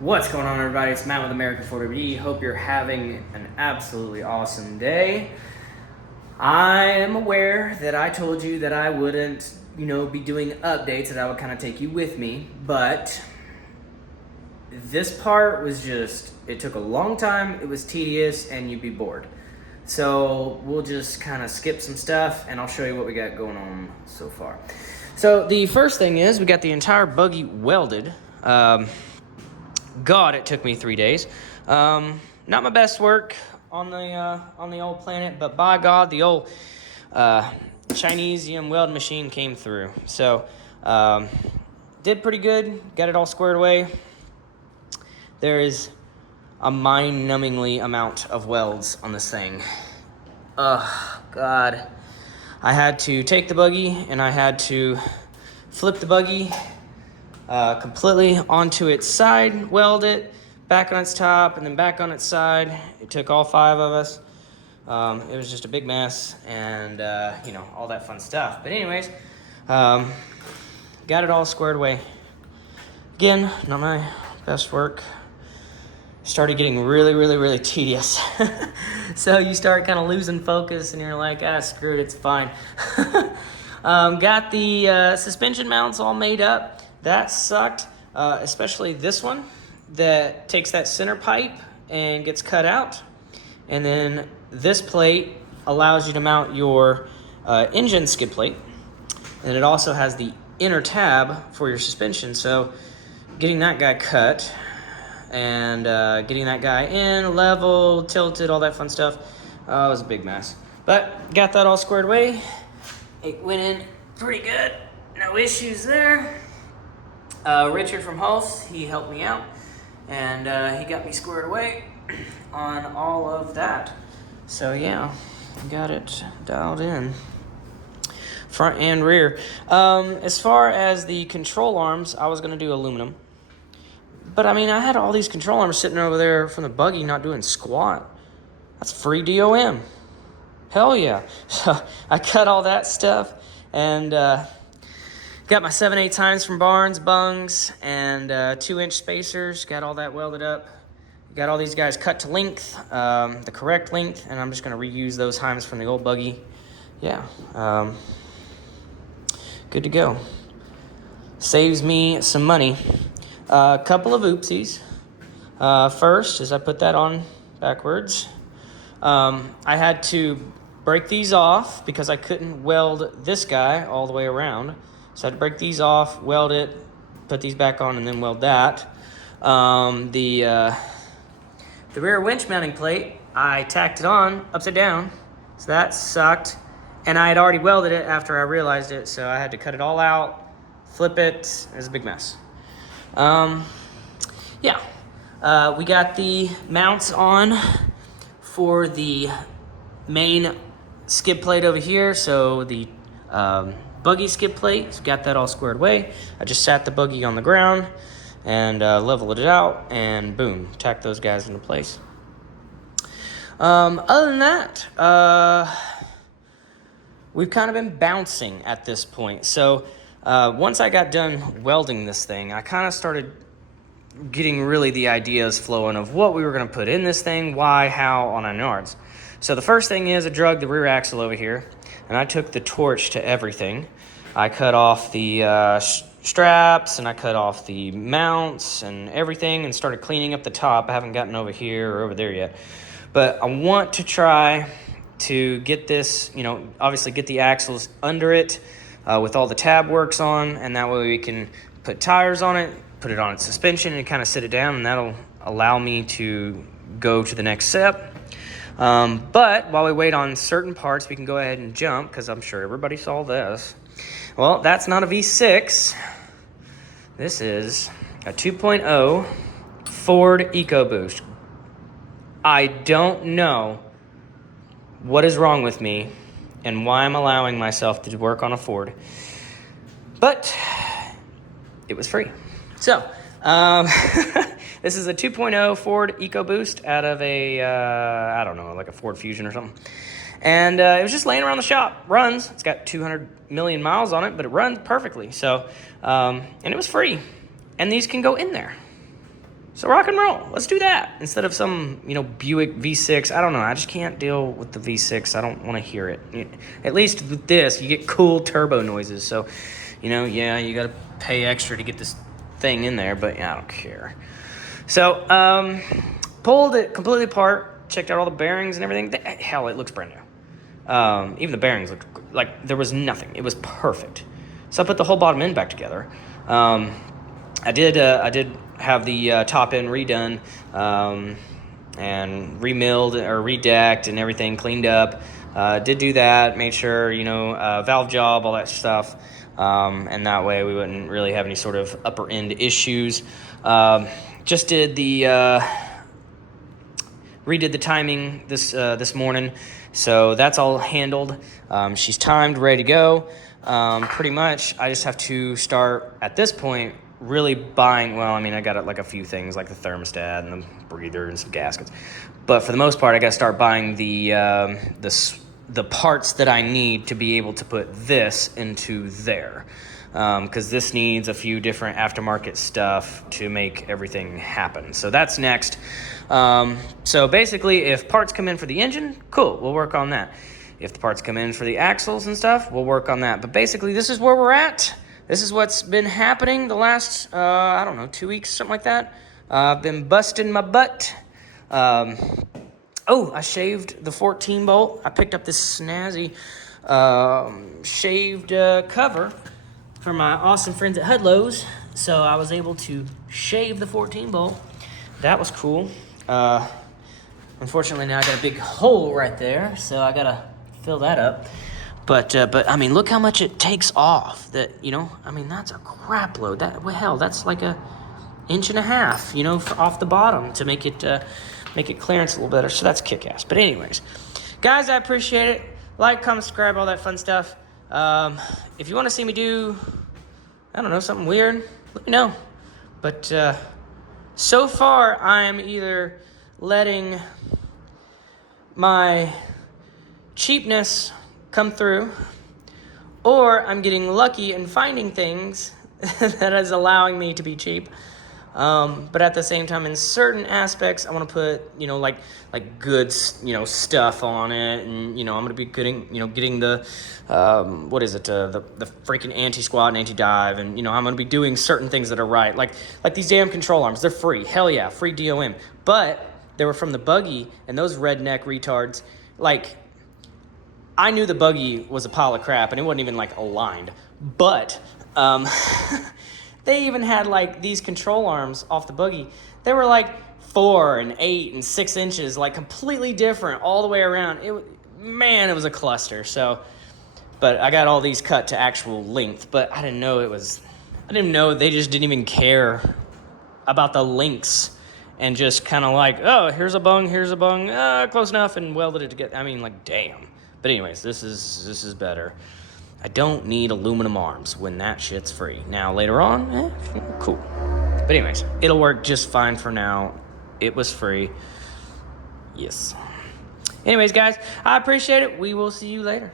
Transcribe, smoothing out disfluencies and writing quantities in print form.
What's going on, everybody? It's Matt with American 4WD. Hope you're having an absolutely awesome day. I am aware that I told you that I wouldn't, be doing updates, that I would kind of take you with me, but this part was it took a long time, it was tedious, and you'd be bored. So we'll just kind of skip some stuff, and I'll show you what we got going on so far. So the first thing is we got the entire buggy welded. God, it took me 3 days. Not my best work on the old planet, but by God, the old Chinesium weld machine came through. So did pretty good. Got it all squared away. There is a mind-numbingly amount of welds on this thing. God. I had to take the buggy and I had to flip the buggy completely onto its side, weld it, back on its top, and then back on its side. It took all 5 of us. It was just a big mess, and all that fun stuff. But anyways, got it all squared away. Again, not my best work. Started getting really tedious. So you start kind of losing focus, and you're like, screw it, it's fine. Got the suspension mounts all made up. That sucked, especially this one that takes that center pipe and gets cut out. And then this plate allows you to mount your engine skid plate. And it also has the inner tab for your suspension. So getting that guy cut and getting that guy in, level, tilted, all that fun stuff, it was a big mess. But got that all squared away. It went in pretty good. No issues there. Richard from Hulse, he helped me out, and he got me squared away on all of that. So yeah, got it dialed in, front and rear. As far as the control arms, I was going to do aluminum. But I had all these control arms sitting over there from the buggy not doing squat. That's free DOM. Hell yeah. So I cut all that stuff and got my 7/8 tines from Barnes, bungs, and 2-inch spacers. Got all that welded up. Got all these guys cut to length, the correct length, and I'm just going to reuse those heims from the old buggy. Yeah, good to go. Saves me some money. A couple of oopsies. First, as I put that on backwards, I had to break these off because I couldn't weld this guy all the way around. So I had to break these off, weld it, put these back on, and then weld that. The rear winch mounting plate, I tacked it on upside down, so that sucked. And I had already welded it after I realized it, so I had to cut it all out, flip it. It was a big mess. We got the mounts on for the main skid plate over here. So the buggy skid plate, so got that all squared away. I just sat the buggy on the ground and leveled it out, and boom, tacked those guys into place. Other than that, we've kind of been bouncing at this point. So once I got done welding this thing, I kind of started getting really the ideas flowing of what we were going to put in this thing, why, how, on 9 yards. So the first thing is I drug the rear axle over here, and I took the torch to everything. I cut off the straps, and I cut off the mounts and everything, and started cleaning up the top. I haven't gotten over here or over there yet. But I want to try to get this, obviously get the axles under it with all the tab works on, and that way we can put tires on it, put it on its suspension, and kind of sit it down, and that'll allow me to go to the next step. But while we wait on certain parts, we can go ahead and jump, because I'm sure everybody saw this. Well, that's not a V6. This is a 2.0 Ford EcoBoost. I don't know what is wrong with me and why I'm allowing myself to work on a Ford, but it was free. So, this is a 2.0 Ford EcoBoost out of a, like a Ford Fusion or something. And it was just laying around the shop. Runs. It's got 200 million miles on it, but it runs perfectly. So, and it was free. And these can go in there. So rock and roll. Let's do that instead of some, Buick V6. I don't know. I just can't deal with the V6. I don't want to hear it. At least with this, you get cool turbo noises. So, yeah, you got to pay extra to get this thing in there, but I don't care. So, pulled it completely apart, checked out all the bearings and everything. Hell, it looks brand new. Even the bearings looked like there was nothing. It was perfect. So I put the whole bottom end back together. I did have the top end redone and remilled or redecked and everything cleaned up. Did do that, made sure, valve job, all that stuff. And that way we wouldn't really have any sort of upper end issues. Just did redid the timing this morning. So that's all handled. She's timed, ready to go. Pretty much, I just have to start, at this point, really buying, I got like a few things, like the thermostat and the breather and some gaskets. But for the most part, I got to start buying the parts that I need to be able to put this into there. Because this needs a few different aftermarket stuff to make everything happen. So that's next. So basically, if parts come in for the engine, cool, we'll work on that. If the parts come in for the axles and stuff, we'll work on that. But basically, this is where we're at. This is what's been happening the last, 2 weeks, something like that. I've been busting my butt. I shaved the 14 bolt. I picked up this snazzy shaved cover from my awesome friends at Hudlows. So I was able to shave the 14 bolt. That was cool. Unfortunately, now I got a big hole right there, so I gotta fill that up. But look how much it takes off. That's a crap load. That's like a inch and a half, off the bottom to make it clearance a little better. So that's kick-ass. But anyways, guys, I appreciate it. Like, comment, subscribe, all that fun stuff. If you want to see me do, something weird, let me know. But so far, I am either letting my cheapness come through, or I'm getting lucky and finding things that is allowing me to be cheap. But at the same time, in certain aspects, I want to put, like good, stuff on it. And, I'm going to be getting the, the freaking anti-squat and anti-dive. And, I'm going to be doing certain things that are right. Like these damn control arms, they're free. Hell yeah, free DOM. But they were from the Buggy, and those redneck retards, I knew the Buggy was a pile of crap, and it wasn't even, aligned. But, they even had, these control arms off the Buggy. They were, 4 and 8 and 6 inches, completely different all the way around. It was a cluster. So, but I got all these cut to actual length, but I didn't know they just didn't even care about the links and just kind of here's a bung, close enough, and welded it together. Damn. But anyways, this is better. I don't need aluminum arms when that shit's free. Now, later on, cool. But anyways, it'll work just fine for now. It was free. Yes. Anyways, guys, I appreciate it. We will see you later.